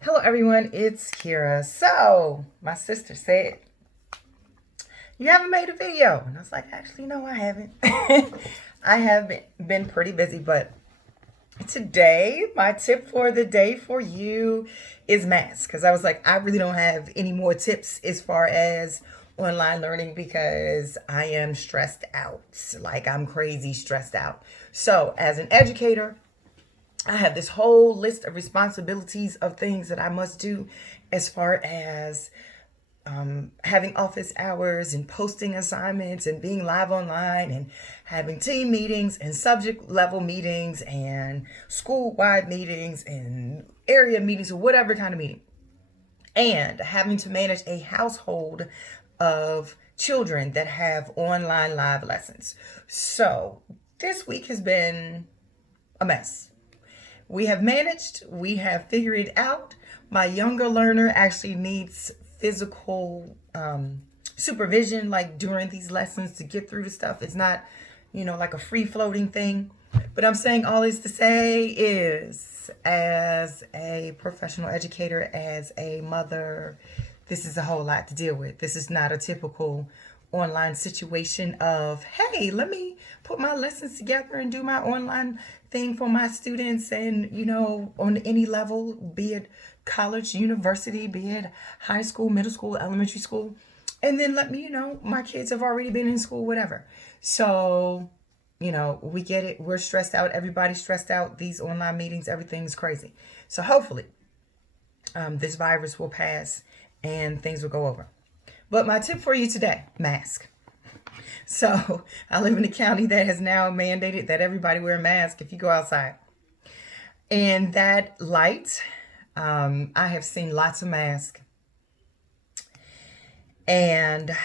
Hello, everyone. It's Kira. So, my sister said, "You haven't made a video." And I was like, "Actually, no, I haven't. I have been pretty busy, but today, my tip for the day for you is masks. Because I was like, I really don't have any more tips as far as online learning because I am stressed out. Like, I'm crazy stressed out. So, as an educator, I have this whole list of responsibilities of things that I must do as far as having office hours and posting assignments and being live online and having team meetings and subject level meetings and school wide meetings and area meetings or whatever kind of meeting. And having to manage a household of children that have online live lessons. So this week has been a mess. We have managed, we have figured it out. My younger learner actually needs physical supervision, like during these lessons to get through the stuff. It's not, like a free floating thing. But I'm saying all this to say is, as a professional educator, as a mother, this is a whole lot to deal with. This is not a typical online situation of, hey, let me put my lessons together and do my online thing for my students and, on any level, be it college, university, be it high school, middle school, elementary school. And then let me, my kids have already been in school, whatever. So, we get it. We're stressed out. Everybody's stressed out. These online meetings, everything's crazy. So hopefully, this virus will pass and things will go over. But my tip for you today, mask. So I live in a county that has now mandated that everybody wear a mask if you go outside. And that light, I have seen lots of masks. And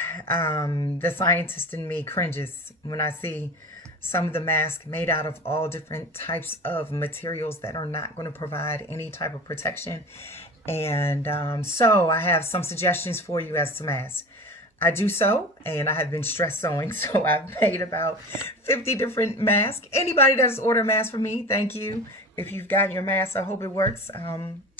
the scientist in me cringes when I see some of the masks made out of all different types of materials that are not going to provide any type of protection. And so I have some suggestions for you as to masks. I do sew, and I have been stress sewing, so I've made about 50 different masks. Anybody that has ordered a mask from me, thank you. If you've gotten your mask, I hope it works.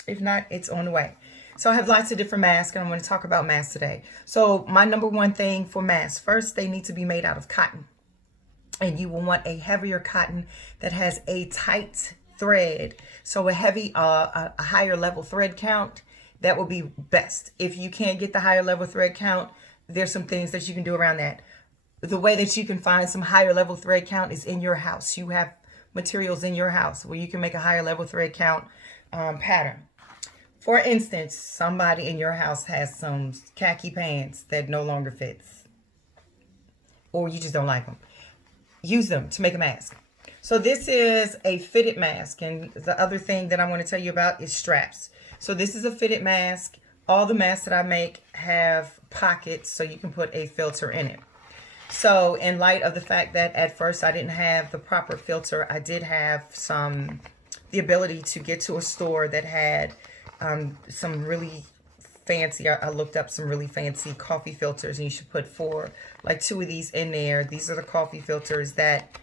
If not, it's on the way. So I have lots of different masks, and I'm going to talk about masks today. So my number one thing for masks, first, they need to be made out of cotton. And you will want a heavier cotton that has a tight thread. So a higher level thread count, that will be best. If you can't get the higher level thread count, there's some things that you can do around that. The way that you can find some higher level thread count is in your house. You have materials in your house where you can make a higher level thread count pattern. For instance, somebody in your house has some khaki pants that no longer fits, or you just don't like them. Use them to make a mask. So this is a fitted mask, and the other thing that I want to tell you about is straps. So this is a fitted mask. All the masks that I make have pockets so you can put a filter in it. So in light of the fact that at first I didn't have the proper filter, I did have the ability to get to a store that had some really fancy, I looked up some really fancy coffee filters, and you should put two of these in there. These are the coffee filters that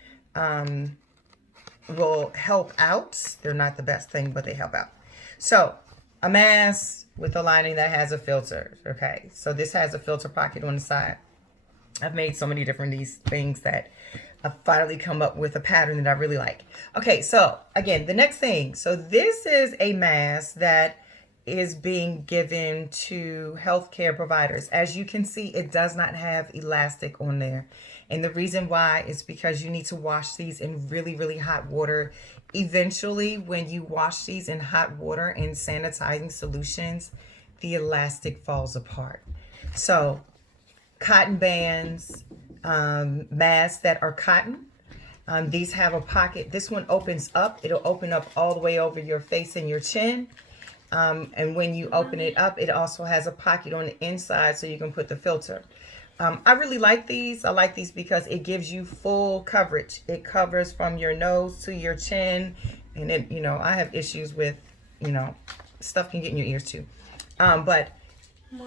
will help out. They're not the best thing, but they help out. So a mask with a lining that has a filter. Okay, so this has a filter pocket on the side. I've made so many different these things that I've finally come up with a pattern that I really like. Okay, so again, the next thing. So this is a mask that is being given to healthcare providers. As you can see, it does not have elastic on there. And the reason why is because you need to wash these in really, really hot water. Eventually, when you wash these in hot water and sanitizing solutions, the elastic falls apart. So cotton bands, masks that are cotton. These have a pocket. This one opens up. It'll open up all the way over your face and your chin. And when you open it up, it also has a pocket on the inside so you can put the filter. I really like these. I like these because it gives you full coverage. It covers from your nose to your chin. And then, I have issues with, stuff can get in your ears too. But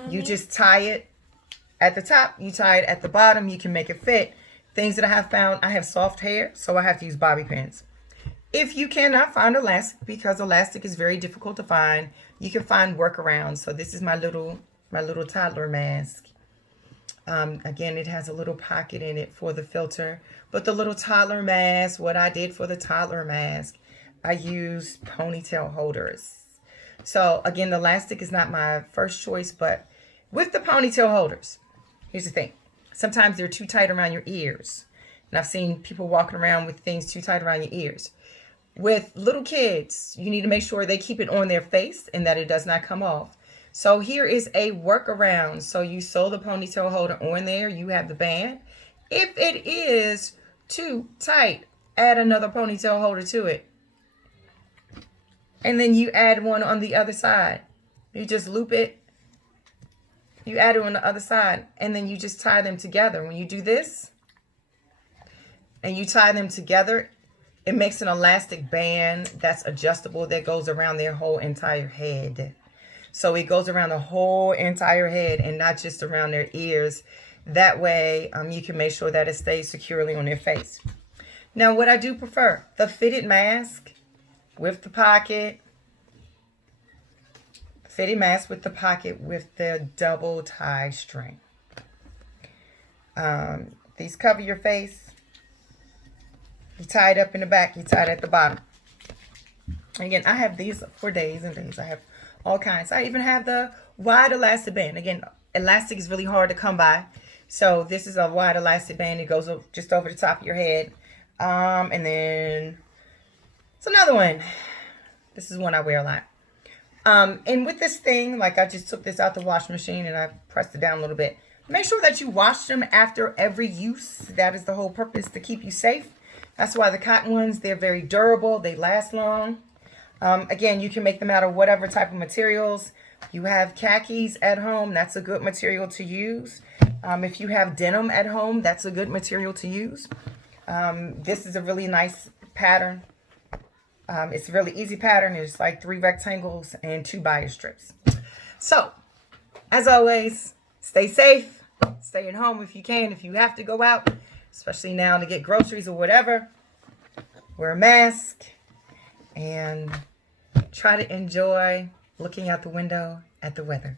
you just tie it at the top. You tie it at the bottom. You can make it fit. Things that I have found, I have soft hair, so I have to use bobby pins. If you cannot find elastic, because elastic is very difficult to find, you can find workarounds. So this is my little toddler mask. Again, it has a little pocket in it for the filter. But the little toddler mask, what I did for the toddler mask, I used ponytail holders. So again, the elastic is not my first choice, but with the ponytail holders, here's the thing. Sometimes they're too tight around your ears. And I've seen people walking around with things too tight around your ears. With little kids, you need to make sure they keep it on their face and that it does not come off. So here is a workaround. So you sew the ponytail holder on there. You have the band. If it is too tight, add another ponytail holder to it. And then you add one on the other side. You just loop it. You add it on the other side. And then you just tie them together. When you do this and you tie them together, it makes an elastic band that's adjustable that goes around their whole entire head. So it goes around the whole entire head and not just around their ears. That way you can make sure that it stays securely on their face. Now what I do prefer, the fitted mask with the pocket. Fitted mask with the pocket with the double tie string. These cover your face. You tie it up in the back. You tie it at the bottom. Again, I have these for days and days. I have all kinds. I even have the wide elastic band. Again, elastic is really hard to come by. So this is a wide elastic band. It goes just over the top of your head. And then it's another one. This is one I wear a lot. And with this thing, like I just took this out the washing machine and I pressed it down a little bit. Make sure that you wash them after every use. That is the whole purpose, to keep you safe. That's why the cotton ones, they're very durable. They last long. Again, you can make them out of whatever type of materials. You have khakis at home, that's a good material to use. If you have denim at home, that's a good material to use. This is a really nice pattern. It's a really easy pattern. It's like 3 rectangles and 2 bias strips. So, as always, stay safe. Stay at home if you can. If you have to go out, especially now to get groceries or whatever, wear a mask and try to enjoy looking out the window at the weather.